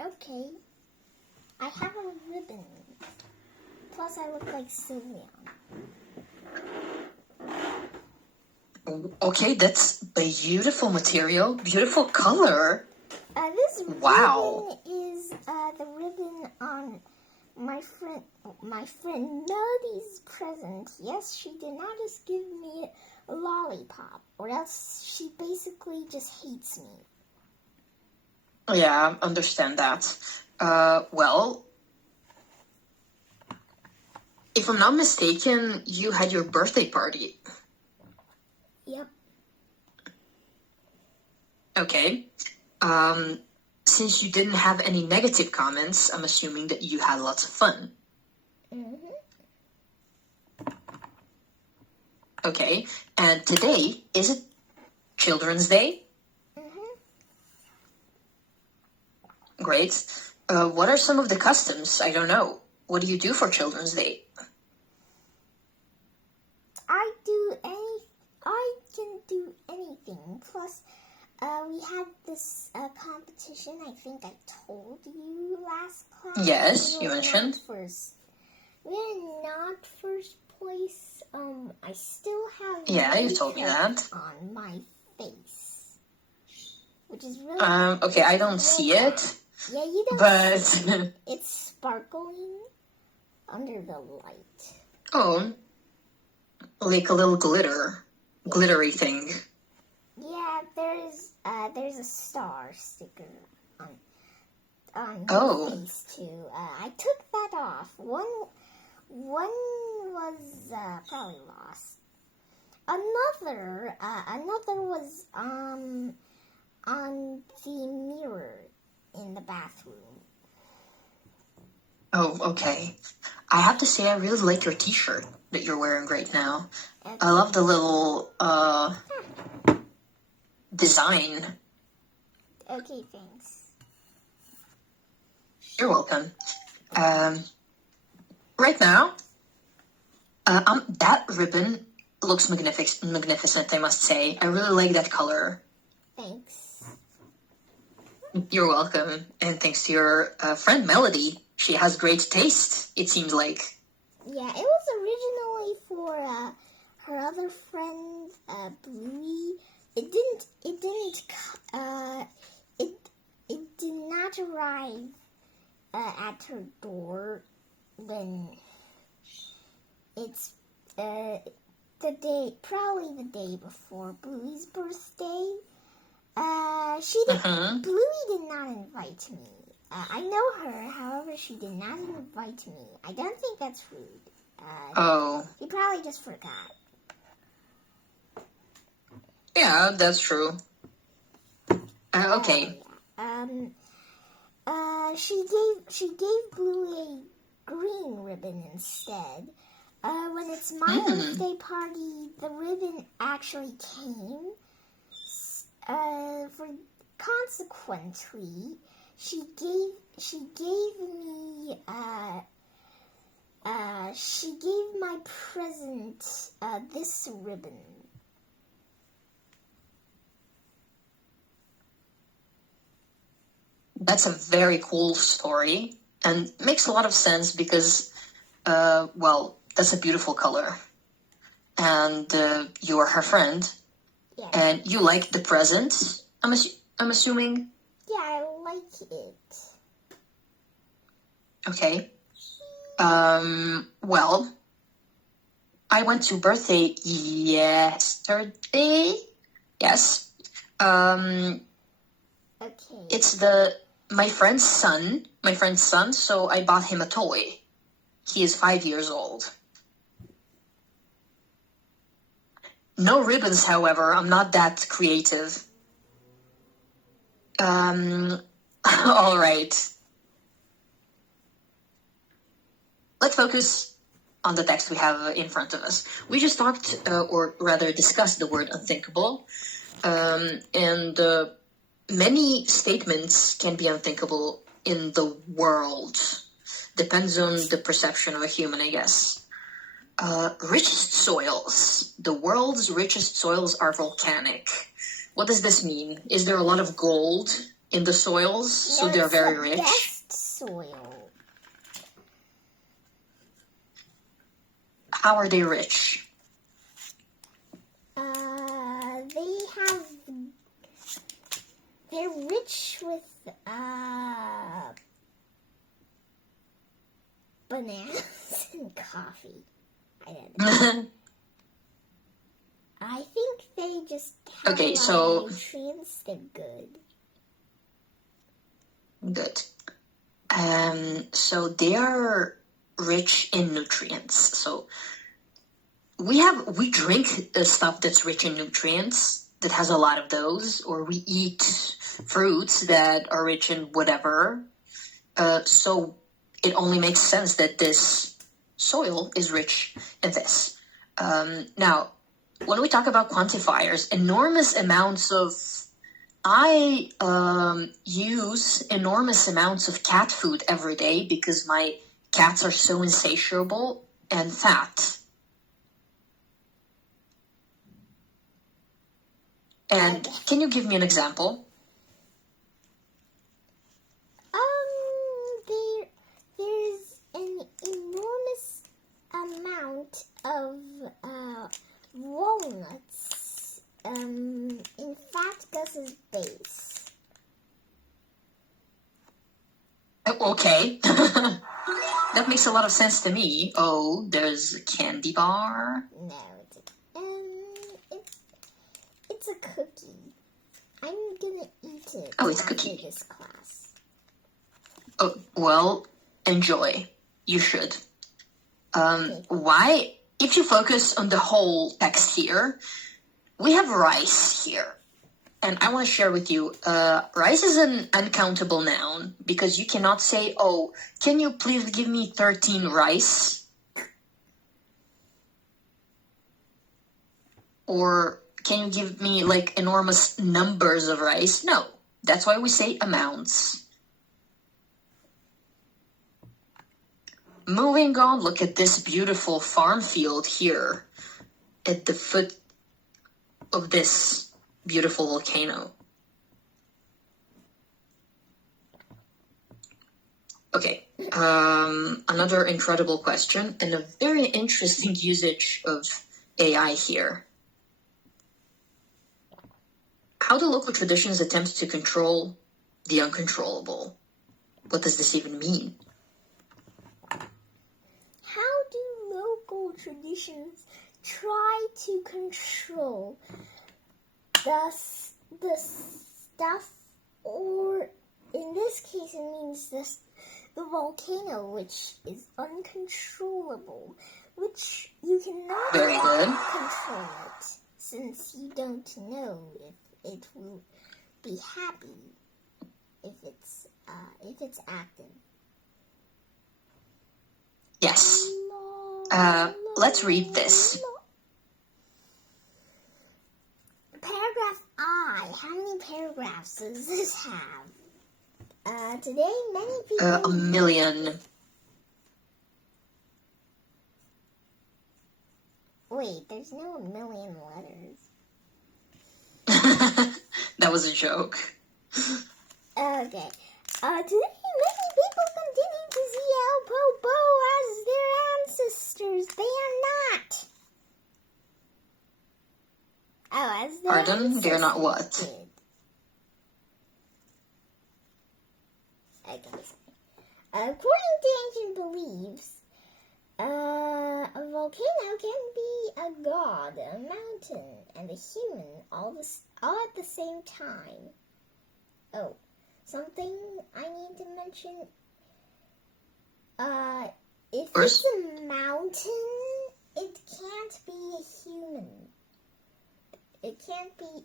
Okay. I have a ribbon. Plus, I look like Sylvia. Okay, that's beautiful material, beautiful color. This Wow. ribbon is the ribbon on my friend Melody's present. Yes, she did not just give me a lollipop, or else she basically just hates me. Yeah, understand that. Well, if I'm not mistaken, you had your birthday party. Yep. Okay. Since you didn't have any negative comments, I'm assuming that you had lots of fun. Mm-hmm. Okay. And today, is it Children's Day? Mm-hmm. Great. What are some of the customs? I don't know. What do you do for Children's Day? I can do anything. Plus, we had this competition. I think I told you last class. Yes, you mentioned. We are not first place. I still have Yeah, you told me that. on my face, which is really okay, I don't see it. Yeah, you don't. But See it. It's sparkling under the light. Oh, like a little glittery thing. Yeah, there's a star sticker on Oh. his face too. I took that off. One was probably lost. Another was on the mirror in the bathroom. Oh, okay. I have to say I really like your t-shirt that you're wearing right now. Okay. I love the little design. Okay, thanks. You're welcome. Right now, that ribbon looks magnificent, I must say. I really like that color. Thanks. You're welcome. And thanks to your friend Melody. She has great taste, it seems like. Yeah, it was originally for her other friend, Bluey. It did not arrive at her door when it's probably the day before Bluey's birthday. Bluey did not invite me. I know her, however, she did not invite me. I don't think that's rude. He probably just forgot. Yeah, that's true. Okay. She gave Bluey a green ribbon instead. When it's my birthday party, the ribbon actually came. Consequently, she gave my present this ribbon. That's a very cool story and makes a lot of sense because, that's a beautiful color. And you are her friend. Yeah. And you like the present, I'm assuming? Yeah, I like it. Okay. Well, I went to birthday yesterday. Yes. Okay. It's my friend's son, so I bought him a toy. He is 5 years old. No ribbons, however. I'm not that creative. All right. Let's focus on the text we have in front of us. We just talked, or rather discussed the word unthinkable. And many statements can be unthinkable in the world. Depends on the perception of a human, I guess. Richest soils. The world's richest soils are volcanic. What does this mean? Is there a lot of gold in the soils, so No, they're it's very the rich. best soil. How are they rich? They're rich with bananas and coffee. I don't know. I think they just have Okay, a lot so- of nutrients. They're good. Good. So they are rich in nutrients. So we drink stuff that's rich in nutrients, that has a lot of those, or we eat fruits that are rich in whatever. So it only makes sense that this soil is rich in this. Now, when we talk about quantifiers, enormous amounts of I use enormous amounts of cat food every day because my cats are so insatiable and fat. And can you give me an example? There's an enormous amount of walnuts in Fat Gus's base. Okay. That makes a lot of sense to me. Oh, there's a candy bar. No, it's a cookie. I'm gonna eat it. Oh, it's a after cookie. this class. Oh, well, enjoy. You should. Why? If you focus on the whole text here, we have rice here. And I want to share with you, rice is an uncountable noun because you cannot say, oh, can you please give me 13 rice? Or can you give me like enormous numbers of rice? No, that's why we say amounts. Moving on, look at this beautiful farm field here at the foot of this beautiful volcano. Okay, another incredible question and a very interesting usage of AI here. How do local traditions attempt to control the uncontrollable? What does this even mean? How do local traditions try to control the stuff, or in this case it means the volcano, which is uncontrollable, which you cannot Very good. control it, since you don't know if it will be happy if it's active. Yes. Let's read this. Paragraph I. How many paragraphs does this have? Today, many people... A million. Wait, there's no million letters. That was a joke. Okay. Today, many people continue to see El Popo as their ancestors. They are not. Oh, as their Pardon? They're not what? ancestors did. Okay, sorry. According to ancient beliefs, a volcano can be a god, a mountain, and a human all at the same time. Oh, something I need to mention. If First? it's a mountain, it can't be a human. It can't be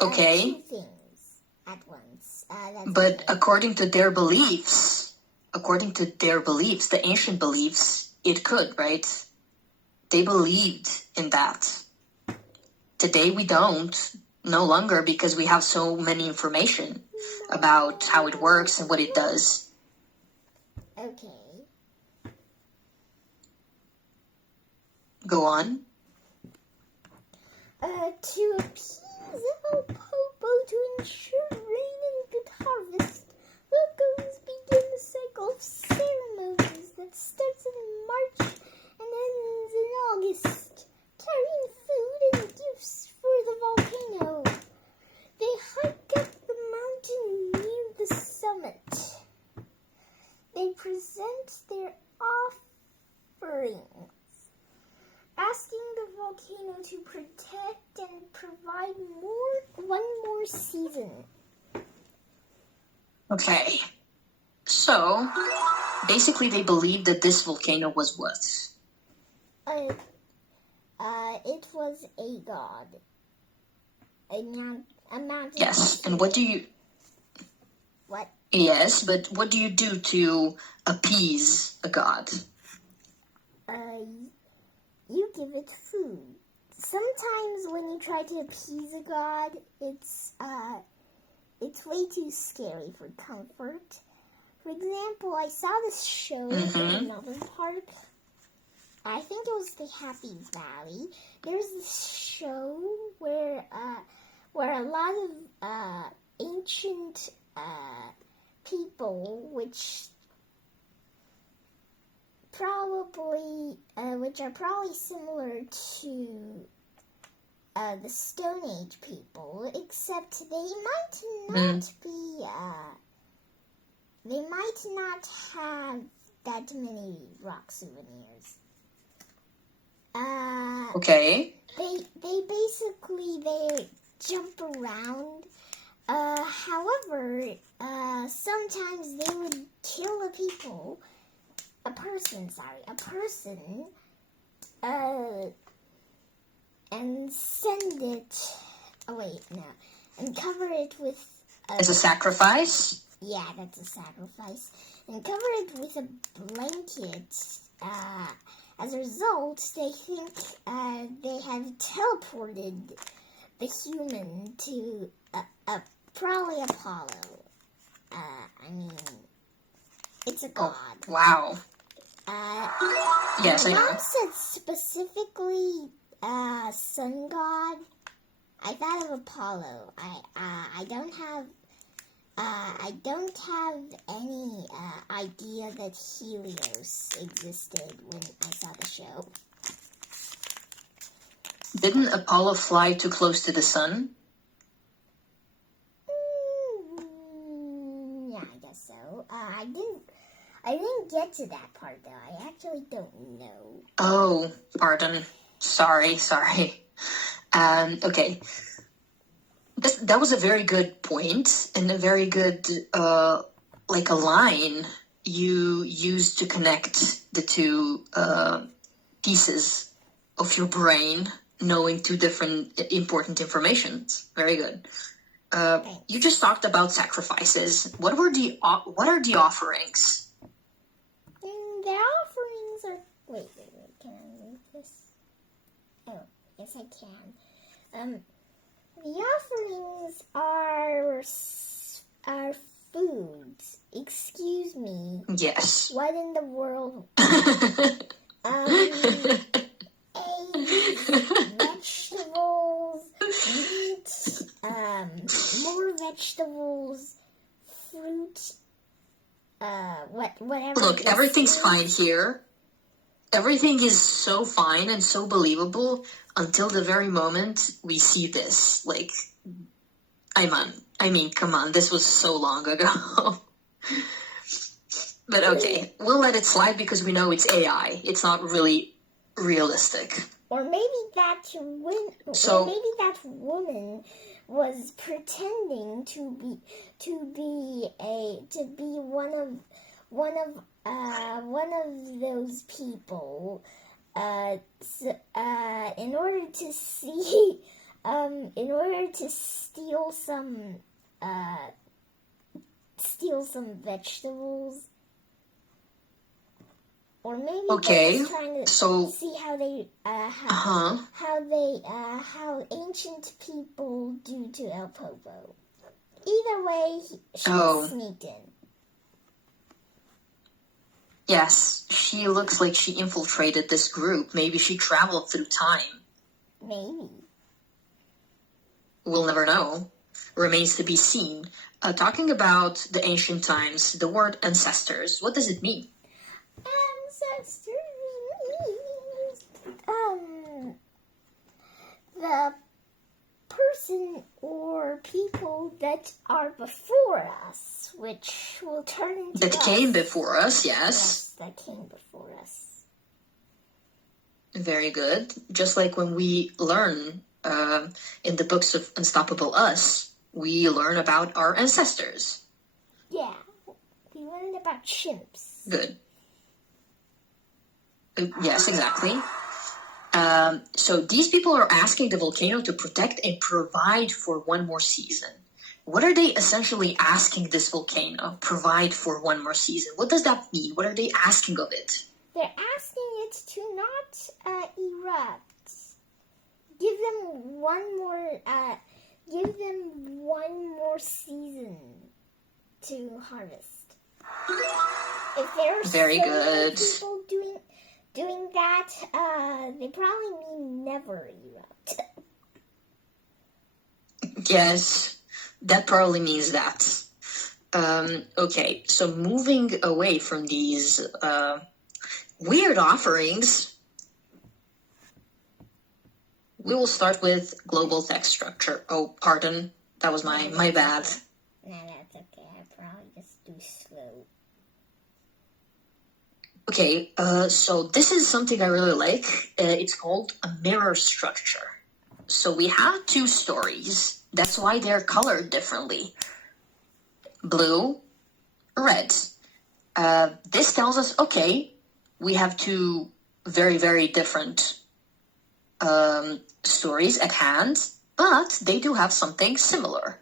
Okay. two things at once. But Okay. according to their beliefs, the ancient beliefs, it could, right? They believed in that. Today we don't, no longer, because we have so many information about how it works and what it does. Okay. Go on. To appease El Popo to ensure rain and good tried one more season. Okay. So, basically they believed that this volcano was what? It was a god. A mountain. Yes, and what do you... What? Yes, but what do you do to appease a god? You give it food. Sometimes when you try to appease a god, it's way too scary for comfort. For example, I saw this show in another park. I think it was the Happy Valley. There's this show where a lot of ancient people, which are probably similar to the Stone Age people, except they might not have that many rock souvenirs. Okay. They basically jump around. However, sometimes they would kill a person, and send it. And cover it with. As a sacrifice? Yeah, that's a sacrifice. And cover it with a blanket. As a result, they think they have teleported the human to probably Apollo. It's a god. Oh, wow. Yes, I know. Mom said specifically sun god. I thought of Apollo. I don't have any idea that Helios existed when I saw the show. Didn't Apollo fly too close to the sun? Yeah, I guess so. I didn't get to that part though. I actually don't know. Oh, pardon. Sorry. Okay. That was a very good point and a very good, a line you used to connect the two pieces of your brain, knowing two different important informations. Very good. You just talked about sacrifices. What are the offerings? The offerings are... Wait. Can I move this? Oh, yes I can. The offerings are foods. Excuse me. Yes. What in the world? Vegetables, meat, more vegetables, fruit, whatever. Look, everything's fine here. Everything is so fine and so believable until the very moment we see this. Come on, this was so long ago. But okay, we'll let it slide because we know it's AI. It's not really realistic. Or maybe that woman was pretending to be one of those people, in order to steal some vegetables. Or maybe they're just trying to see how ancient people do to El Popo. Either way, she sneaked in. Yes, she looks like she infiltrated this group. Maybe she traveled through time. Maybe. We'll never know. Remains to be seen. Talking about the ancient times, the word ancestors, what does it mean? Ancestors means the person or people that are before us, which will turn into that came before us. Yes, that came before us. Very good. Just like when we learn in the books of Unstoppable Us, we learn about our ancestors. Yeah, we learned about chimps. Good. Yes, exactly. So these people are asking the volcano to protect and provide for one more season. What are they essentially asking this volcano? Provide for one more season. What does that mean? What are they asking of it? They're asking it to not erupt. Give them one more season to harvest. If there are Very so many good. people doing that, they probably mean never erupt. Yes, that probably means that. Okay, so moving away from these weird offerings, we will start with global text structure. Oh, pardon. That was my bad. No, that's okay. I probably just do slow. Okay, so this is something I really like. It's called a mirror structure. So we have two stories. That's why they're colored differently. Blue, red. This tells us, okay, we have two very, very different stories at hand, but they do have something similar.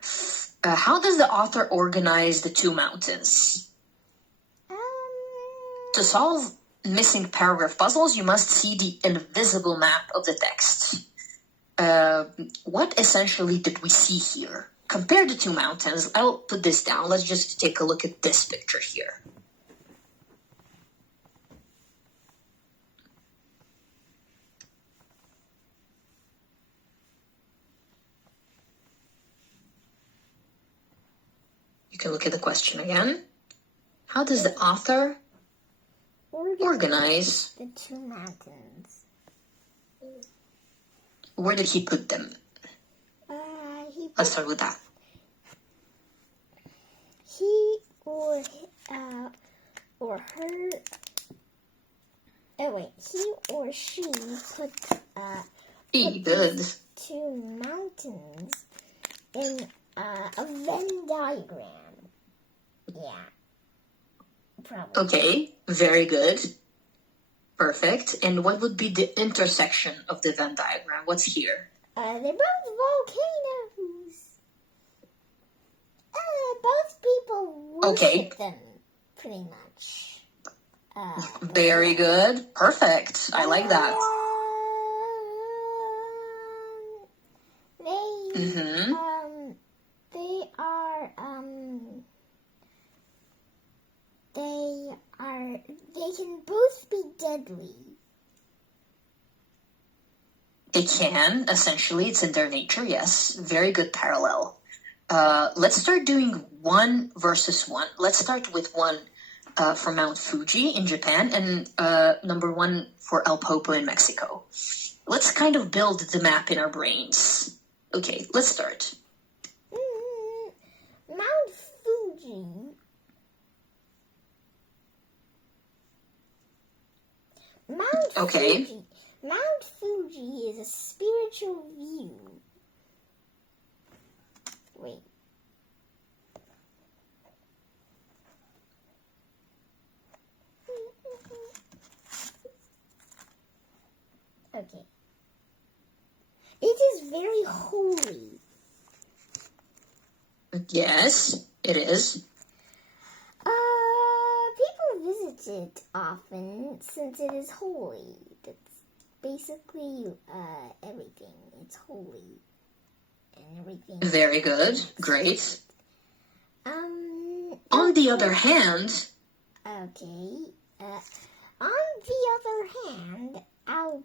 How does the author organize the two mountains? To solve missing paragraph puzzles, you must see the invisible map of the text. What essentially did we see here? Compare the two mountains. I'll put this down. Let's just take a look at this picture here. You can look at the question again. How does the author organize the two mountains? Where did he put them? Let's start with that. He or her. Oh wait, he or she put Good. two mountains in a Venn diagram. Yeah, probably. Okay, very good. Perfect. And what would be the intersection of the Venn diagram? What's here? They're both volcanoes. Both people worship them, pretty much. Very good. Perfect. I like that. They can both be deadly. They can, essentially. It's in their nature, yes. Very good parallel. Let's start doing one versus one. Let's start with one for Mount Fuji in Japan and number one for El Popo in Mexico. Let's kind of build the map in our brains. Okay, let's start. Mount Fuji. Mount Fuji is a spiritual view. Wait. Okay. It is very holy. Yes, it is. People visit it often since it is holy. That's basically everything. It's holy. And everything. Very good. Great. On the other hand... Okay. On the other hand, El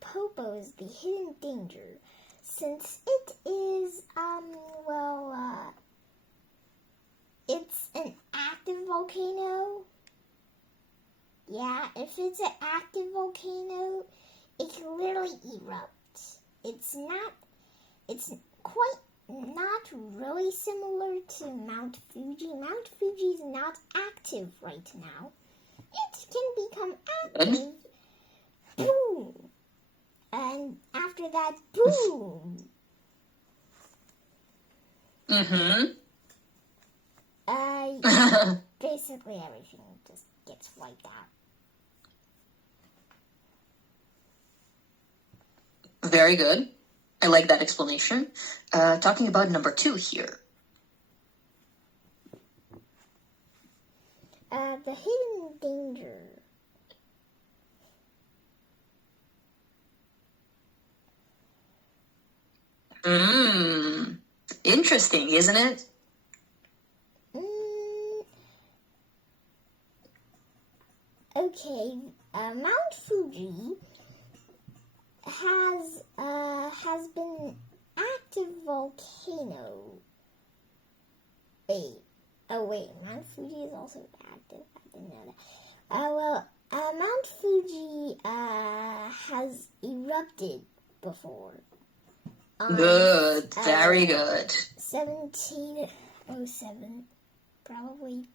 Popo is the hidden danger, since it is, it's an active volcano. Yeah, if it's an active volcano, it can literally erupt. It's not really similar to Mount Fuji. Mount Fuji is not active right now. It can become active. Boom! And after that, boom! Basically everything just gets wiped out. Very good. I like that explanation. Talking about number 2 here. The hidden danger. Interesting, isn't it? Okay, Mount Fuji has been active volcano. Wait, Mount Fuji is also active. I didn't know that. Mount Fuji has erupted before. Good, very good. 1707, probably.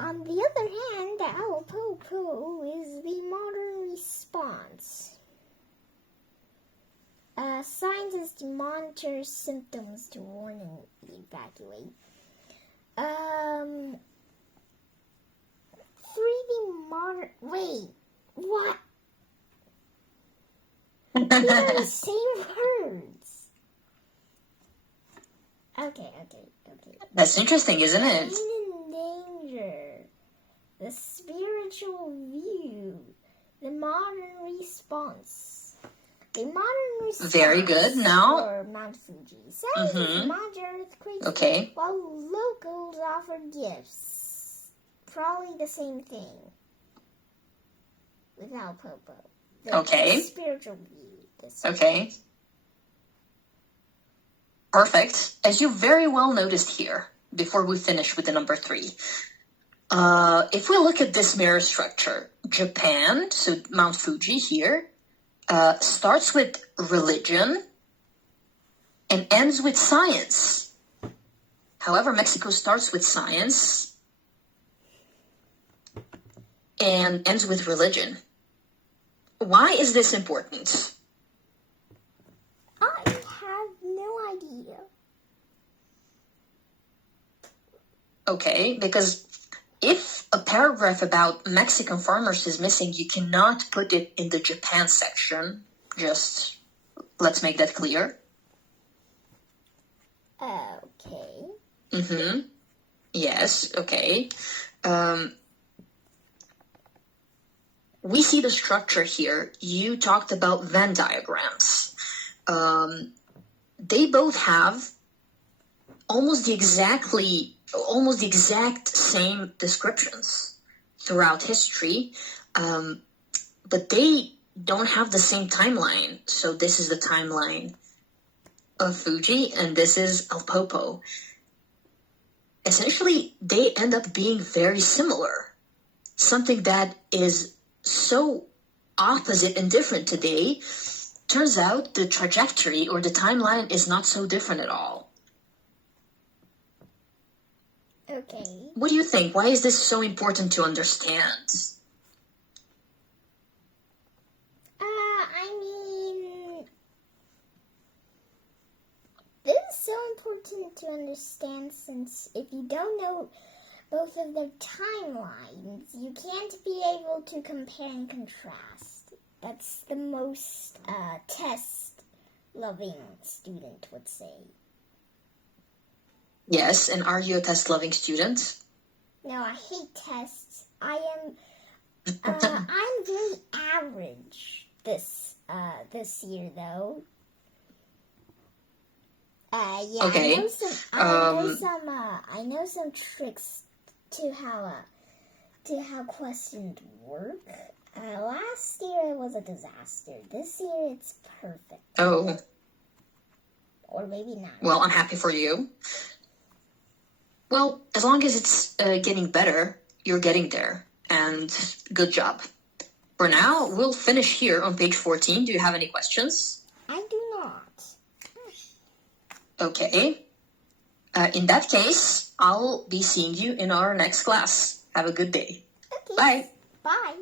On the other hand, the Alpopo is the modern response. Scientists monitor symptoms to warn and evacuate. 3D modern. Wait, what? These are the same words. Okay. That's interesting, isn't it? Hidden danger, the spiritual view, the modern response. The modern response. Very good. Now, for Mount Fuji. Scientists monitor earthquakes, okay. while locals offer gifts. Probably the same thing with Alpopo. Okay. The spiritual view. Okay. Perfect. As you very well noticed here, before we finish with the number 3, if we look at this mirror structure, Japan, so Mount Fuji here, starts with religion and ends with science. However, Mexico starts with science and ends with religion. Why is this important? I have no idea. Okay, because if a paragraph about Mexican farmers is missing, you cannot put it in the Japan section. Just let's make that clear. Okay. Yes, okay. We see the structure here. You talked about Venn diagrams. They both have almost the exact same descriptions throughout history, but they don't have the same timeline. So this is the timeline of Fuji, and this is Alpopo. Essentially, they end up being very similar. Something that is so opposite and different today, turns out the trajectory or the timeline is not so different at all. Okay. What do you think? Why is this so important to understand? This is so important to understand since if you don't know both of their timelines, you can't be able to compare and contrast. That's the most test-loving student would say. Yes, and are you a test-loving student? No, I hate tests. I'm very average this year though. Yeah, Okay. I know some tricks to how questions work. Last year it was a disaster. This year it's perfect. Oh. Or maybe not. Well, I'm happy for you. Well, as long as it's getting better, you're getting there. And good job. For now, we'll finish here on page 14. Do you have any questions? I do not. Okay. In that case, I'll be seeing you in our next class. Have a good day. Okay. Bye. Bye.